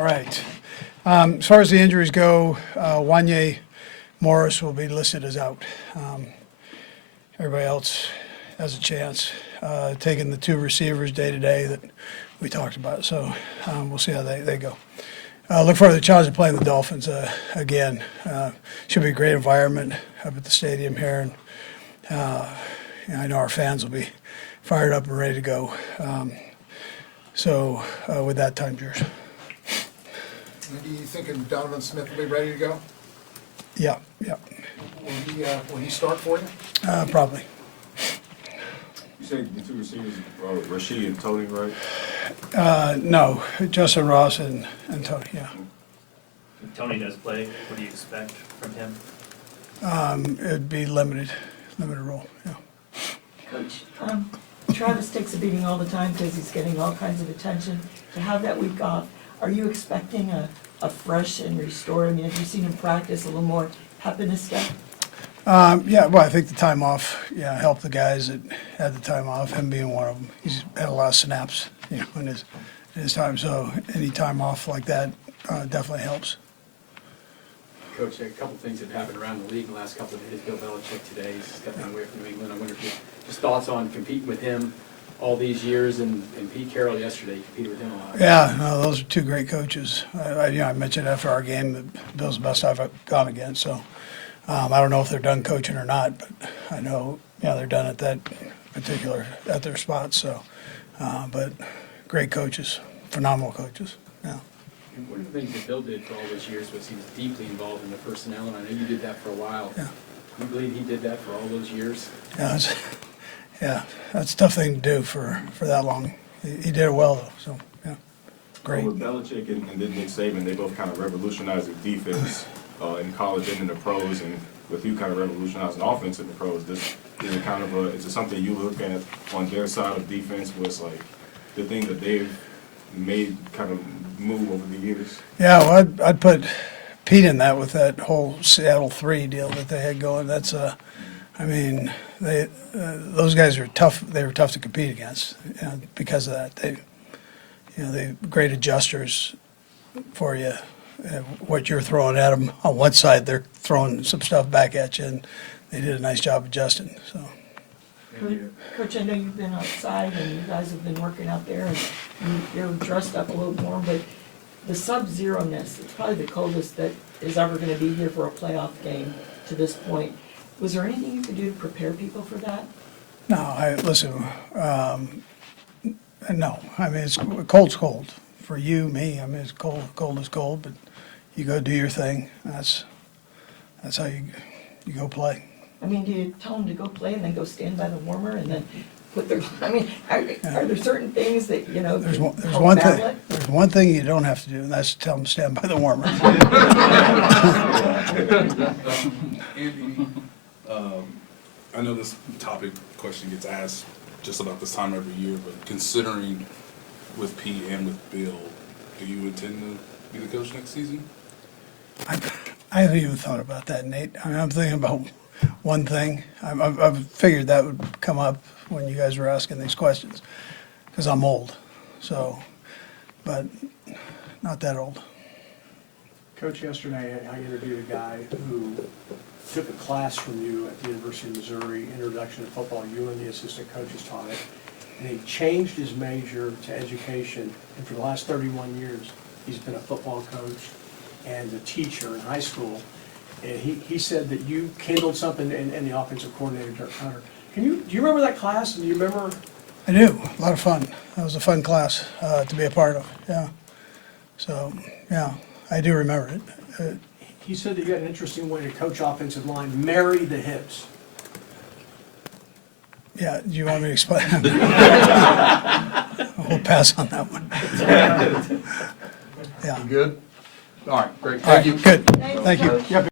All right. As far as the injuries go, Wanye Morris will be listed as out. Everybody else has a chance. Taking the two receivers day-to-day that we talked about, so we'll see how they go. Look forward to the challenge of playing the Dolphins again. Should be a great environment up at the stadium here, and I know our fans will be fired up and ready to go. So with that, time, yours. Are you thinking Donovan Smith will be ready to go? Yeah. Will he start for you? Probably. You said the two receivers, Rashid and Tony, right? No, Justin Ross and Tony, yeah. If Tony does play, what do you expect from him? It'd be limited role, yeah. Coach, Travis takes a beating all the time because he's getting all kinds of attention. To have that week off, are you expecting a fresh and restored? I mean, have you seen him practice a little more pep in his step? Yeah, well, I think the time off, helped the guys that had the time off, him being one of them. He's had a lot of snaps, in his time, so any time off like that definitely helps. Coach, a couple things have happened around the league in the last couple of days. Bill Belichick today is stepping away from New England. I wonder if you just thoughts on competing with him all these years, and Pete Carroll yesterday, you competed with him a lot. Yeah, no, those are two great coaches. I mentioned after our game that Bill's the best I've gone against, so I don't know if they're done coaching or not, but I know, they're done at that particular, at their spots, so, but great coaches, phenomenal coaches, yeah. And one of the things that Bill did for all those years was he was deeply involved in the personnel, and I know you did that for a while. Yeah. You believe he did that for all those years? Yeah, that's a tough thing to do for that long. He did it well, though, so, yeah, great. With Belichick and then Nick Saban, they both kind of revolutionized the defense in college and in the pros, and with you kind of revolutionizing offense in the pros, is it kind of is it something you look at on their side of defense was like the thing that they've made kind of move over the years? Yeah, well, I'd put Pete in that with that whole Seattle 3 deal that they had going. That's I mean, those guys are tough. They were tough to compete against because of that. They great adjusters for you. What you're throwing at them on one side, they're throwing some stuff back at you, and they did a nice job adjusting. So. Coach, I know you've been outside and you guys have been working out there and you're dressed up a little warm, but the sub-zero-ness, it's probably the coldest that is ever going to be here for a playoff game to this point. Was there anything you could do to prepare people for that? No, listen. No, I mean, cold's cold for you, me. I mean, it's cold. Cold is cold, but you go do your thing. That's how you go play. I mean, do you tell them to go play and then go stand by the warmer and then put their? I mean, are there certain things that There's one battle thing. it? There's one thing you don't have to do, and that's tell them to stand by the warmer. Andy, I know this topic question gets asked just about this time every year, but considering with Pete and with Bill, do you intend to be the coach next season? I haven't even thought about that, Nate. I mean, I'm thinking about one thing. I've figured that would come up when you guys were asking these questions, because I'm old, so, but not that old. Coach, yesterday I interviewed a guy who took a class from you at the University of Missouri, Introduction to Football. You and the assistant coaches taught it. And he changed his major to education. And for the last 31 years, he's been a football coach and a teacher in high school. And he said that you kindled something in the offensive coordinator, Dirk Hunter. Do you remember that class? And do you remember? I do. A lot of fun. That was a fun class to be a part of. Yeah. So, yeah, I do remember it. He said that you had an interesting way to coach offensive line, marry the hips. Yeah, do you want me to explain? We'll pass on that one. Yeah. You good? All right, great. All right, Thank you. good. Thanks, Thank you. Coach. Yep.